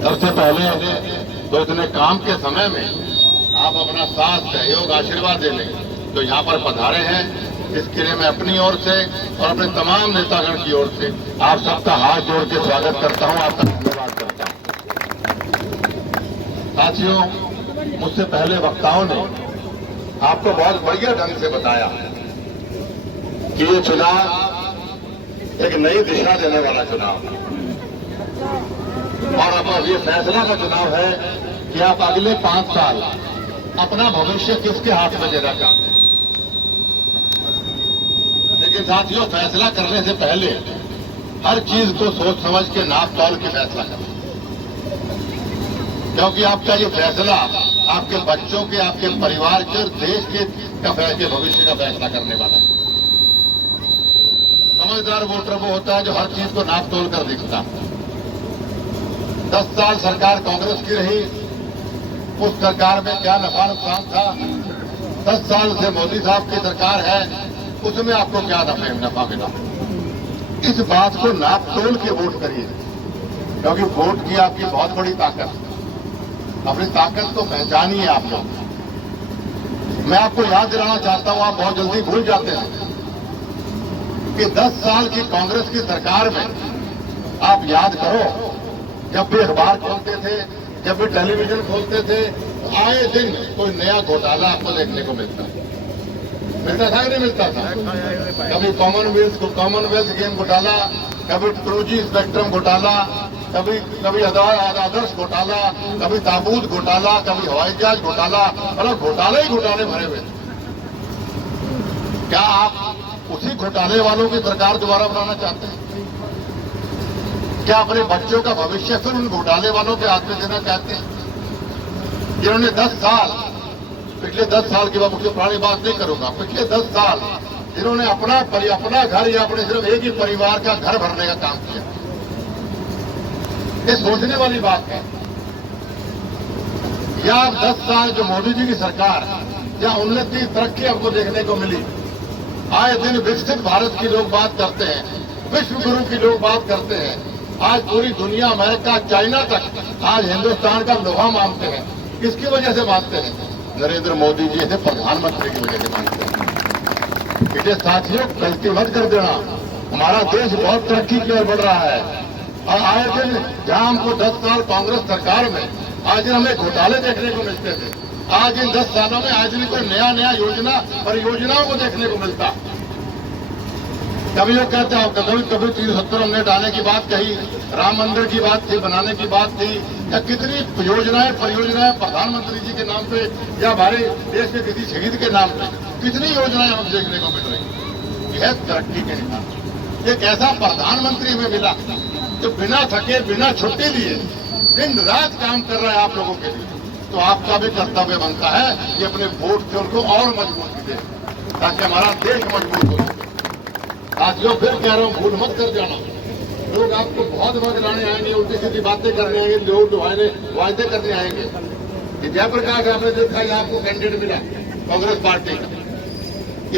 सबसे पहले तो इतने काम के समय में आप अपना साथ सहयोग आशीर्वाद देने जो यहाँ पर पधारे हैं, इसके लिए मैं अपनी ओर से और अपने तमाम नेतागण की ओर से आप सबका हाथ जोड़ के स्वागत करता हूँ, आपका धन्यवाद करता हूँ। साथियों, मुझसे पहले वक्ताओं ने आपको बहुत बढ़िया ढंग से बताया कि ये चुनाव एक नई दिशा देने वाला चुनाव है और अब ये फैसला का चुनाव है कि आप अगले 5 साल अपना भविष्य किसके हाथ में देना चाहते हैं। लेकिन साथियों, फैसला करने से पहले हर चीज को सोच समझ के नाप तौल के फैसला करें, क्योंकि आपका ये फैसला आपके बच्चों के, आपके परिवार के और देश के भविष्य का फैसला करने वाला है। समझदार वोटर वो होता है जो हर चीज को नाप तोल कर देखता है। 10 साल सरकार कांग्रेस की रही, उस सरकार में क्या नफा नुकसान था। 10 साल से मोदी साहब की सरकार है, उसमें आपको क्या नफा मिला। इस बात को नाप तोल के वोट करिए, क्योंकि वोट की आपकी बहुत बड़ी ताकत है। अपनी ताकत को पहचानिए आप लोग। मैं आपको याद दिलाना चाहता हूं, आप बहुत जल्दी भूल जाते हैं कि 10 साल की कांग्रेस की सरकार में आप याद करो, जब भी अखबार खोलते थे, जब भी टेलीविजन खोलते थे, तो आए दिन कोई नया घोटाला आपको देखने को मिलता था कि नहीं मिलता था। कभी कॉमनवेल्थ गेम घोटाला, कभी 2G स्पेक्ट्रम घोटाला, कभी आदर्श घोटाला, कभी ताबूत घोटाला, कभी हवाई जहाज घोटाला, मतलब घोटाले ही घोटाले भरे हुए थे। क्या आप उसी घोटाले वालों की सरकार दोबारा बनाना चाहते हैं? क्या अपने बच्चों का भविष्य फिर उन घोटाले वालों के हाथ में देना चाहते हैं, जिन्होंने 10 साल, पिछले 10 साल की बात, मुझे पुरानी बात नहीं करूंगा, पिछले 10 साल जिन्होंने अपना घर या अपने सिर्फ एक ही परिवार का घर भरने का काम किया। ये सोचने वाली बात है। या 10 साल जो मोदी जी की सरकार या उन्नति तरक्की आपको देखने को मिली। आए दिन विकसित भारत की लोग बात करते हैं, विश्व गुरु की लोग बात करते हैं। आज पूरी दुनिया, अमेरिका, चाइना तक आज हिंदुस्तान का लोहा मानते हैं। किसकी वजह से मानते हैं? नरेंद्र मोदी जी ऐसे प्रधानमंत्री की वजह से मानते हैं। इसलिए साथियों, गलती मत कर देना। हमारा देश बहुत तरक्की की ओर बढ़ रहा है और आए दिन जहां हमको 10 साल कांग्रेस सरकार में आज दिन हमें घोटाले देखने को मिलते थे, आज इन 10 सालों में आज दिन कोई नया योजना परियोजनाओं को देखने को मिलता। कभी लोग कहते हैं, कभी 370 हमने डालने की बात कही, राम मंदिर की बात थी, बनाने की बात थी, या कितनी परियोजनाएं प्रधानमंत्री जी के नाम पे या हमारे देश के किसी शहीद के नाम पे कितनी योजनाएं हमें देखने को मिल रही। यह तरक्की के निशान। एक ऐसा प्रधानमंत्री हमें मिला जो बिना थके, बिना छुट्टी लिए दिन रात काम कर रहा है आप लोगों के लिए। तो आपका भी कर्तव्य बनता है कि अपने वोट से उनको और मजबूती दे, ताकि हमारा देश मजबूत हो सके। साथियों, फिर कह रहा हूं, भूल मत कर जाना। लोग आपको बहुत वक्त लाने आएंगे, उल्टी सीधी बातें करने आएंगे, लोग वायदे करने आएंगे। ये जयप्रकाश आपने देखा, ये आपको कैंडिडेट मिला कांग्रेस पार्टी का।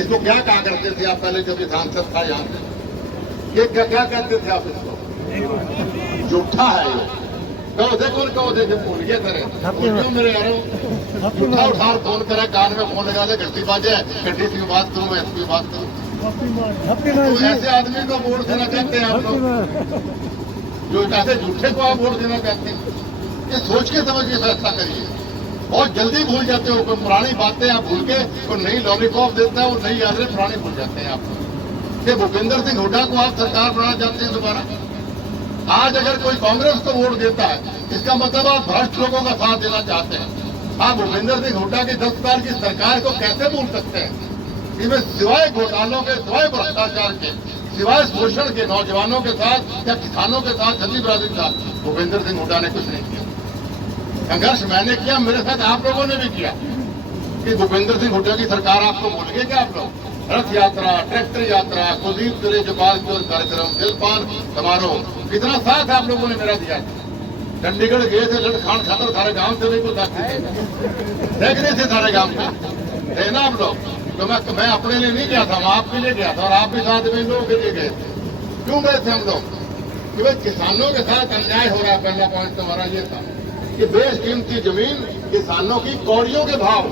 इसको क्या कहा करते थे आप पहले जब ये सांसद था यहाँ से? ये क्या कहते थे आप इसको? झूठा है ये। कहो देखो फोन ये करे क्यों मेरे यारों, उठा फोन करे, कान में फोन लगा दे, घंटी बाजे, घंटी की बात करूं, मैं इसकी बात करूं। तो ऐसे आदमी को वोट देना चाहते हैं आप लोग, जो ऐसे झूठे को आप वोट देना चाहते हैं। ये सोच के समझ के फैसला करिए। बहुत जल्दी भूल जाते हो, कोई पुरानी बातें आप भूल के कोई नई लॉलीपॉप देता है, वो नई यादें पुरानी भूल जाते हैं आप। ये भूपेंद्र सिंह हुड्डा को आप सरकार बनाना चाहते हैं दोबारा। आज अगर कोई कांग्रेस को वोट देता है, इसका मतलब आप भ्रष्ट लोगों का साथ देना चाहते हैं। आप भूपेंद्र सिंह हुड्डा की 10 साल की सरकार को कैसे भूल सकते हैं? इसमें सिवाय घोटालों के, सिवाय भ्रष्टाचार के, सिवाय शोषण के, नौजवानों के साथ या किसानों के साथ, छत्ती बरादरी के साथ भूपेंद्र सिंह हुड्डा ने कुछ नहीं किया। संघर्ष मैंने किया, मेरे साथ आप लोगों ने भी किया। कि भूपेंद्र सिंह हुड्डा की सरकार आपको भूल गए क्या आप लोग? रथ यात्रा, ट्रैक्टर यात्रा, कुलदीप तिलेजपाल कार्यक्रम, जलपान समारोह, कितना साथ आप लोगों ने मेरा दिया। चंडीगढ़ गए थे, लटखान खाकर सारे गांव से भी देख रहे थे, सारे गांव से थे ना आप लोग। तो मैं अपने लिए नहीं गया था, मैं आपके लिए गया था और आप भी साथ में लोगों के लिए गए थे। क्यों गए थे हम लोग? कि भाई किसानों के साथ अन्याय हो रहा है। पहला पॉइंट तुम्हारा ये था कि बेशकीमती जमीन किसानों की कौड़ियों के भाव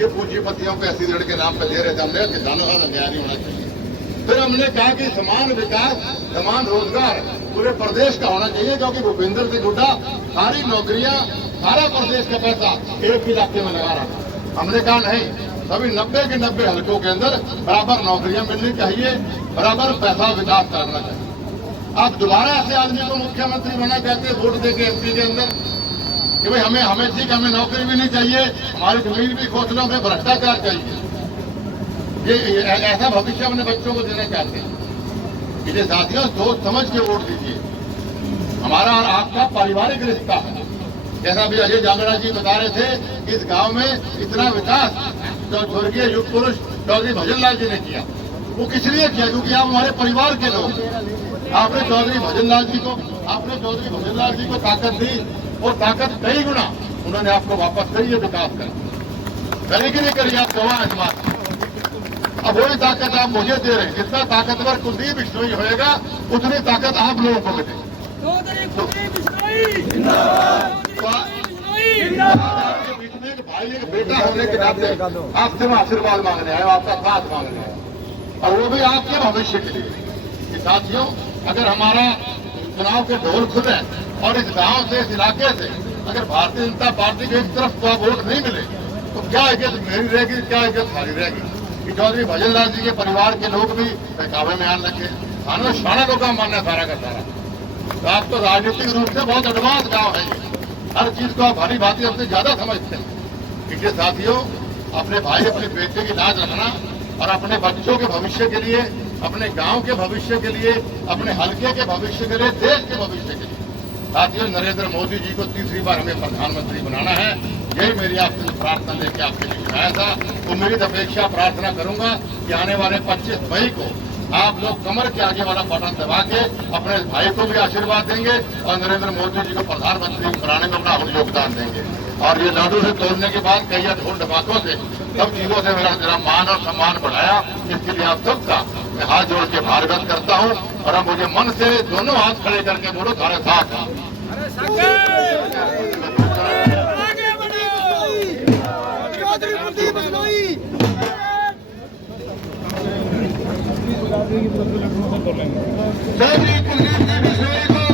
ये पूंजीपतियों को ऐसी ऋण के नाम पर दे रहे थे। हमने किसानों का अन्याय नहीं होना चाहिए। फिर हमने कहा कि समान विकास समान रोजगार पूरे प्रदेश का होना चाहिए, क्योंकि भूपेंद्र सिंह हुड्डा सारी नौकरियां सारा प्रदेश का पैसा एक इलाके में लगा रहा था। हमने कहा नहीं, सभी 90 के 90 हलकों के अंदर बराबर नौकरियां मिलनी चाहिए, बराबर पैसा विकास करना चाहिए। आप दोबारा ऐसे आदमी को मुख्यमंत्री बना कहते वोट देके एमपी के अंदर कि भाई हमें ठीक, हमें नौकरी भी नहीं चाहिए, हमारी जमीन भी खोज लो, हमें भ्रष्टाचार चाहिए। ये ऐसा भविष्य अपने बच्चों को देना चाहते हैं। इसलिए साथियों, सोच समझ के वोट दीजिए। हमारा और आपका पारिवारिक रिश्ता है। जैसा भी अजय जांगड़ा जी बता रहे थे, इस गांव में इतना विकास जो स्वर्गीय युग पुरुष चौधरी भजनलाल जी ने किया, वो किस लिए किया? क्योंकि आप हमारे परिवार के लोग। आपने चौधरी भजनलाल जी को ताकत दी, और ताकत कई गुना उन्होंने आपको वापस करी, विकास करी कि नहीं करी? आप गवाह इस बात की। अब वही ताकत आप मुझे दे रहे हैं। जितना ताकतवर कुलदीप बिश्नोई होएगा, उतनी ताकत आप लोगों को मिलेगी। आपके बीच में एक भाई, एक बेटा होने के नाते आपसे मैं आशीर्वाद मांगने आया, आपका साथ मांगने आया, और वो भी आपके भविष्य के लिए। साथियों, अगर हमारा चुनाव के ढोल खुले और इस गांव से, इस इलाके से अगर भारतीय जनता पार्टी को एक तरफ वोट नहीं मिले, तो क्या इज्जत मेरी रहेगी, क्या इज्जत सारी रहेगी? कि चौधरी भजनलाल जी के परिवार के लोग भी बहकावे में आने लगे। खाना शाना लोग का मानना सारा का सारा। तो आप तो राजनीतिक रूप से बहुत एडवांस गांव है। हर चीज को आप भारी भांति अपने ज्यादा समझते हैं। इसलिए साथियों, अपने भाई, अपने बेटे की लाज रखना, और अपने बच्चों के भविष्य के लिए, अपने गांव के भविष्य के लिए, अपने हल्के के भविष्य के लिए, देश के भविष्य के लिए साथियों, नरेंद्र मोदी जी को तीसरी बार हमें प्रधानमंत्री बनाना है। यही मेरी आपसे प्रार्थना लेके आपके लिए आया था। उम्मीद, अपेक्षा, प्रार्थना करूंगा कि आने वाले 25 मई को आप लोग कमर के आगे वाला बटन दबा के अपने भाई को भी आशीर्वाद देंगे और नरेंद्र मोदी जी को प्रधानमंत्री बनाने में अपना योगदान देंगे। और ये लाडू से तोड़ने के बाद कई ढोल ढमाकों से, सब चीजों से मेरा मान और सम्मान बढ़ाया। इसके लिए आप सबका मैं हाथ जोड़ के आभार व्यक्त करता हूँ। और अब मुझे मन से दोनों हाथ खड़े करके बोलो, सारे साथ हैं। जय श्री कुलदीप जी बिश्नोई को।